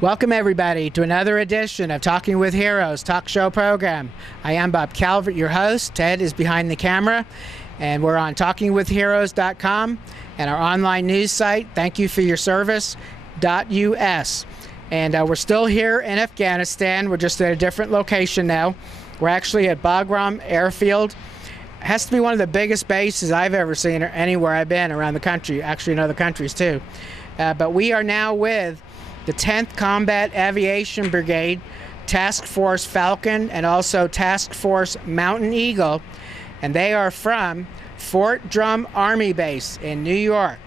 Welcome everybody to another edition of Talking with Heroes talk show program. I am Bob Calvert, your host. Ted is behind the camera, and we're on talkingwithheroes.com and our online news site, thankyouforyourservice.us. And we're still here in Afghanistan. We're just at a different location now. We're actually at Bagram Air Field. It has to be one of the biggest bases I've ever seen anywhere I've been around the country, actually in other countries too. But we are now with the 10th Combat Aviation Brigade, Task Force Falcon, and also Task Force Mountain Eagle, and they are from Fort Drum Army Base in New York.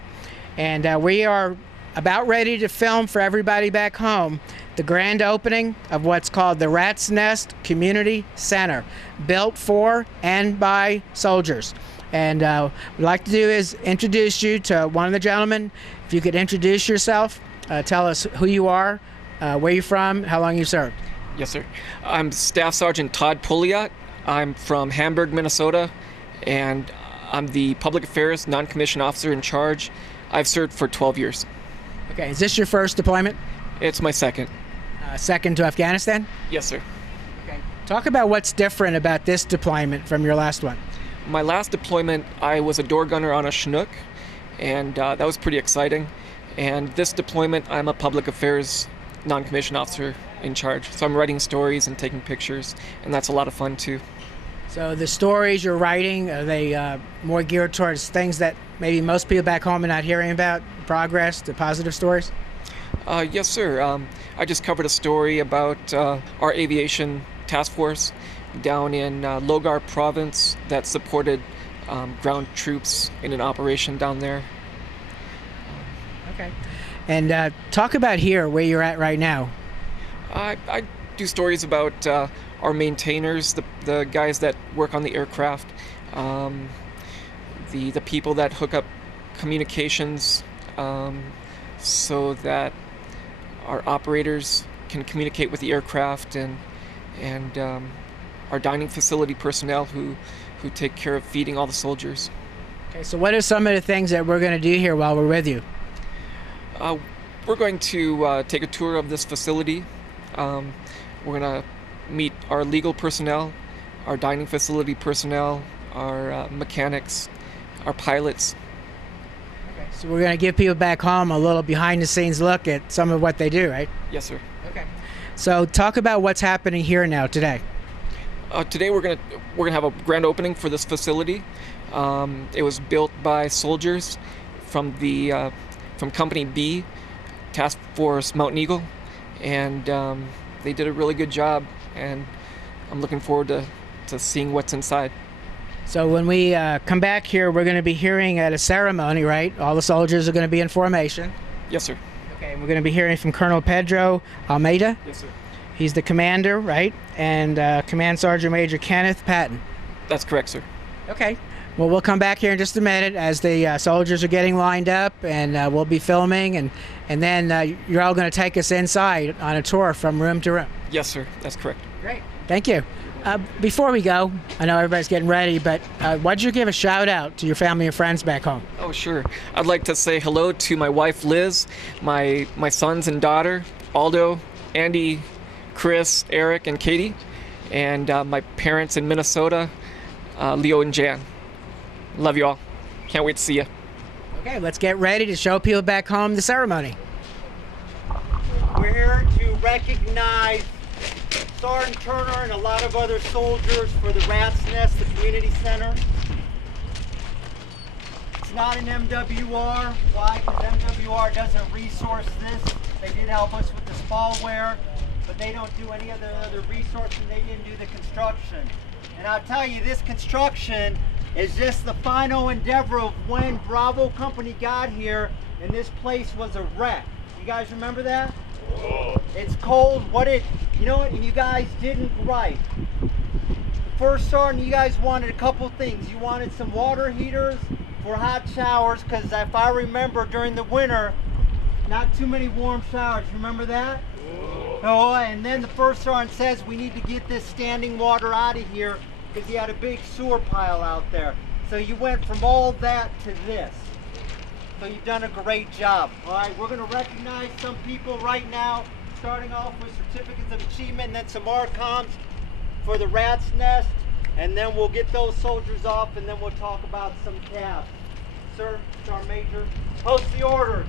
And we are about ready to film for everybody back home the grand opening of what's called the Rat's Nest Community Center, built for and by soldiers. And what I'd like to do is introduce you to one of the gentlemen. If you could introduce yourself. Tell us who you are, where you're from, how long you served. Yes, sir. I'm Staff Sergeant Todd Pouliot. I'm from Humberg, Minnesota, and I'm the Public Affairs Non-Commissioned Officer in charge. I've served for 12 years. Okay, is this your first deployment? It's my second. Second to Afghanistan? Yes, sir. Okay. Talk about what's different about this deployment from your last one. My last deployment, I was a door gunner on a Chinook, and that was pretty exciting. And this deployment, I'm a public affairs non-commissioned officer in charge. So I'm writing stories and taking pictures, and that's a lot of fun too. So the stories you're writing, are they more geared towards things that maybe most people back home are not hearing about, progress, the positive stories? Yes, sir. I just covered a story about our aviation task force down in Logar province that supported ground troops in an operation down there. Okay. And talk about here, where you're at right now. I do stories about our maintainers, the guys that work on the aircraft, the people that hook up communications so that our operators can communicate with the aircraft, and our dining facility personnel who take care of feeding all the soldiers. Okay, so what are some of the things that we're going to do here while we're with you? We're going to take a tour of this facility. We're going to meet our legal personnel, our dining facility personnel, our mechanics, our pilots. Okay, so we're going to give people back home a little behind-the-scenes look at some of what they do, right? Yes, sir. Okay. So talk about what's happening here now today. Today we're gonna have a grand opening for this facility. It was built by soldiers from Company B, Task Force Mountain Eagle, and they did a really good job, and I'm looking forward to seeing what's inside. So when we come back here, we're going to be hearing at a ceremony, right? All the soldiers are going to be in formation. Yes, sir. Okay, we're going to be hearing from Colonel Pedro Almeida. Yes, sir. He's the commander, right? And Command Sergeant Major Kenneth Patton. That's correct, sir. Okay. Well, we'll come back here in just a minute as the soldiers are getting lined up, and we'll be filming, and then you're all going to take us inside on a tour from room to room. Yes, sir. That's correct. Great. Thank you. Before we go, I know everybody's getting ready, but why don't you give a shout out to your family and friends back home? Oh, sure. I'd like to say hello to my wife, Liz, my sons and daughter, Aldo, Andy, Chris, Eric, and Katie, and my parents in Minnesota, Leo and Jan. Love you all. Can't wait to see you. Okay, let's get ready to show people back home the ceremony. We're here to recognize Sergeant Turner and a lot of other soldiers for the Rat's Nest, the community center. It's not an MWR. Why? Because MWR doesn't resource this. They did help us with the spallware, but they don't do any other resources. They didn't do the construction. And I'll tell you, this construction is just the final endeavor of when Bravo Company got here and this place was a wreck. You guys remember that? Whoa. It's cold. You know what? And you guys didn't right. The first sergeant, you guys wanted a couple things. You wanted some water heaters for hot showers, because if I remember during the winter, not too many warm showers. Remember that? Whoa. Oh, and then the first sergeant says we need to get this standing water out of here, because he had a big sewer pile out there. So you went from all that to this. So you've done a great job. All right, we're going to recognize some people right now starting off with certificates of achievement and then some RCOMs for the rat's nest, and then we'll get those soldiers off, and then we'll talk about some cabs. Sir, Sergeant Major, post the orders.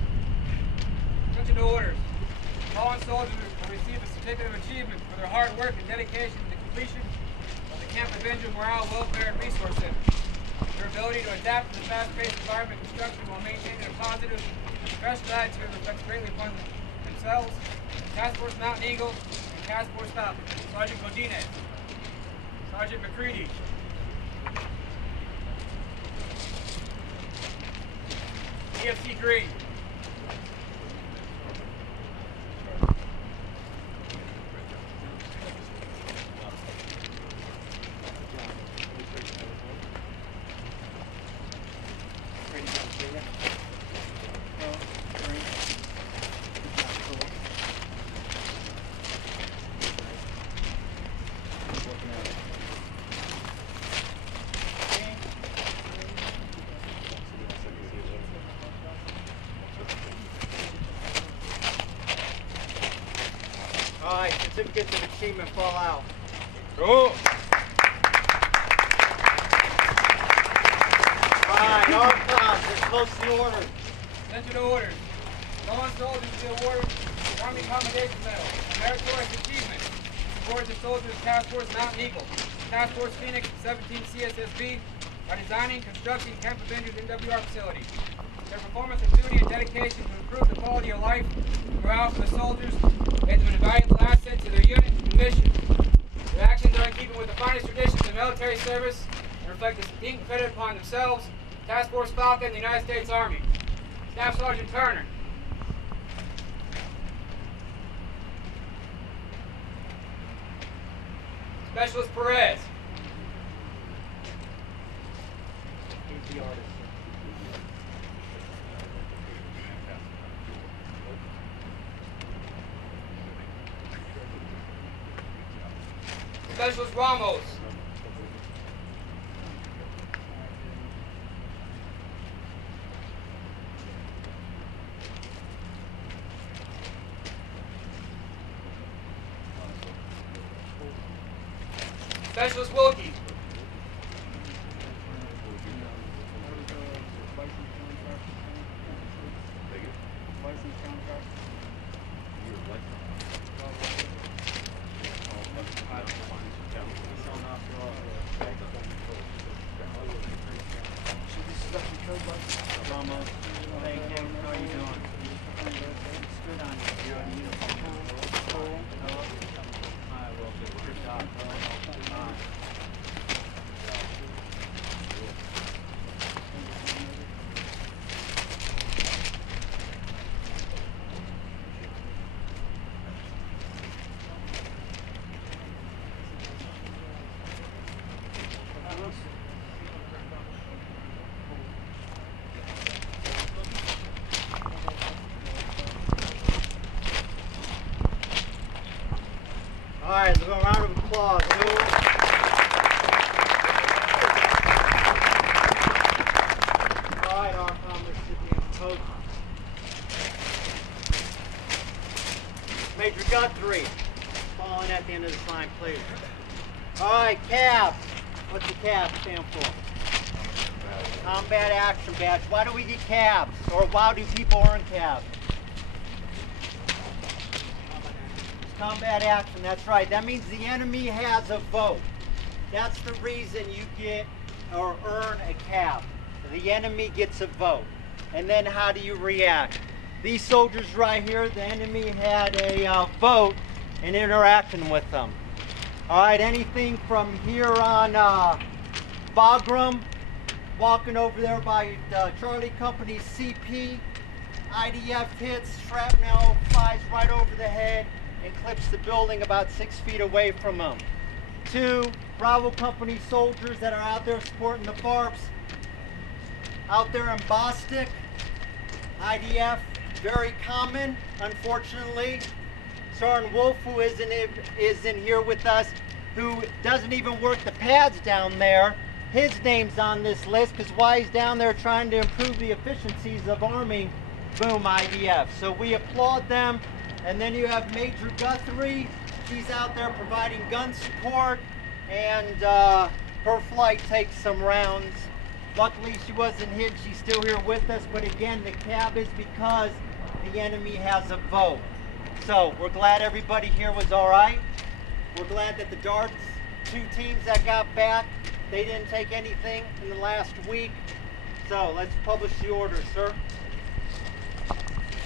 Attention to orders. Fallen soldiers will receive a certificate of achievement for their hard work and dedication to the completion of the Camp Avenger Morale, Welfare, and Resource Center. Their ability to adapt to the fast-paced environment and construction while maintaining a positive, professional attitude reflects greatly upon themselves. Task Force Mountain Eagle and Task Force Falcon. Sergeant Godine. Sergeant McCready. EFC Green. Alright, certificates of achievement fall out. Go! Alright, RCOMs, let's post the orders. Attention to orders. Fallen soldiers will be awarded the Army Commendation Medal, a meritorious achievement, towards the soldiers of Task Force Mountain Eagle, Task Force Phoenix, 17 CSSB, by designing, constructing Camp Avengers NWR facility. Their performance of duty and dedication to improve the quality of life and morale for the soldiers made them an invaluable asset to their unit and mission. Their actions are in keeping with the finest traditions of military service and reflect the esteem conferred upon themselves, Task Force Falcon, and the United States Army. Staff Sergeant Turner. Specialist Perez. He's the artist. Specialist Ramos. Specialist Wilkie. Ramos. Hey, King, how are you doing? It's good on you. Good job. All right, let's go a round of applause. All right, RCOM recipients, post. Major Guthrie, fall in at the end of this line, please. All right, CAB. What's the CAB stand for? Combat Action Badge. Why do we get cabs? Or why do people earn cabs? Combat action, that's right. That means the enemy has a vote. That's the reason you get or earn a cab. The enemy gets a vote. And then how do you react? These soldiers right here, the enemy had a vote and interaction with them. All right, anything from here on Bagram, walking over there by Charlie Company CP, IDF hits, shrapnel flies right over the head and clips the building about 6 feet away from them. 2 Bravo Company soldiers that are out there supporting the FARPs. Out there in Bostic, IDF, very common, unfortunately. Sergeant Wolf, who is in here with us, who doesn't even work the pads down there. His name's on this list because why he's down there trying to improve the efficiencies of arming, boom, IDF. So we applaud them And then you have Major Guthrie. She's out there providing gun support, and her flight takes some rounds. Luckily, she wasn't hit. She's still here with us, but again, the cab is because the enemy has a vote. So we're glad everybody here was all right. We're glad that the Darts, 2 teams that got back, they didn't take anything in the last week. So let's publish the order, sir.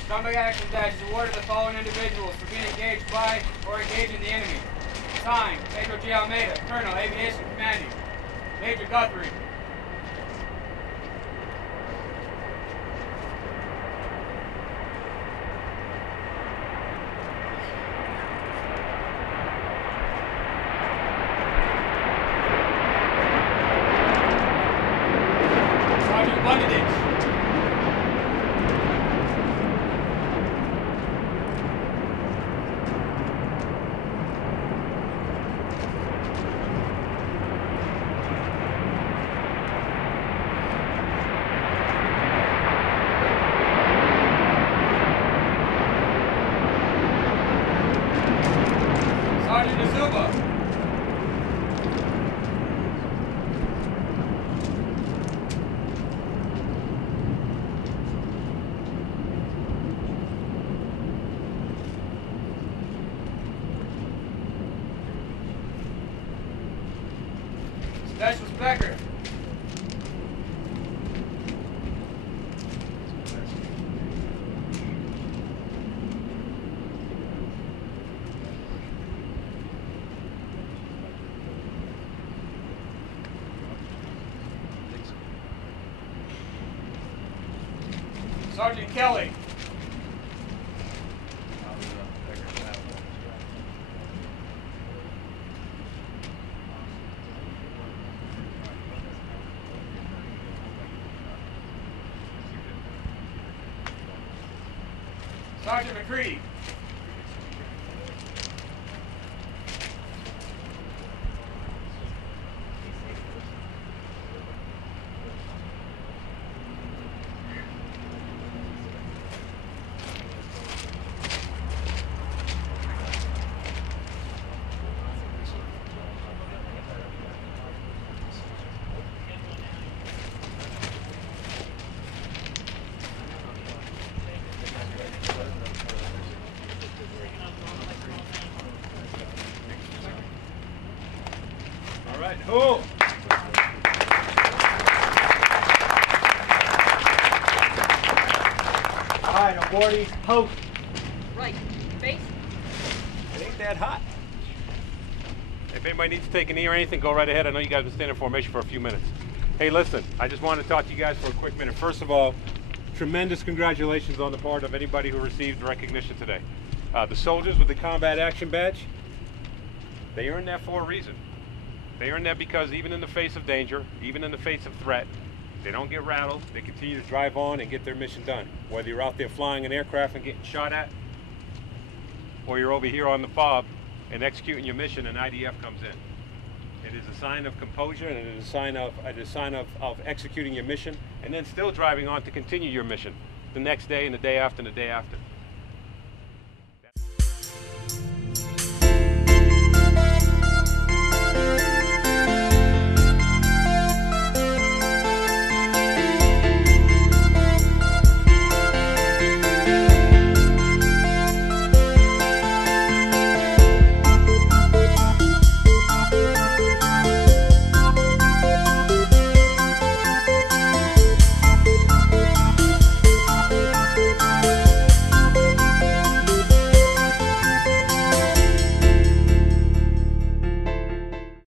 Combat Action Badge is awarded to the following individuals for being engaged by or engaging the enemy. Signed, Pedro Almeida, Colonel Aviation Commander. Major Guthrie. Special Specker. Sergeant Kelly. Sergeant McCready. Cool. All right, aboard these posts. Right. Face. It ain't that hot. If anybody needs to take a knee or anything, go right ahead. I know you guys have been standing in formation for a few minutes. Hey, listen, I just wanted to talk to you guys for a quick minute. First of all, tremendous congratulations on the part of anybody who received recognition today. The soldiers with the Combat Action Badge, they earned that for a reason. They earn that because even in the face of danger, even in the face of threat, they don't get rattled. They continue to drive on and get their mission done. Whether you're out there flying an aircraft and getting shot at, or you're over here on the FOB and executing your mission and IDF comes in. It is a sign of composure, and it is a sign of executing your mission and then still driving on to continue your mission the next day and the day after and the day after.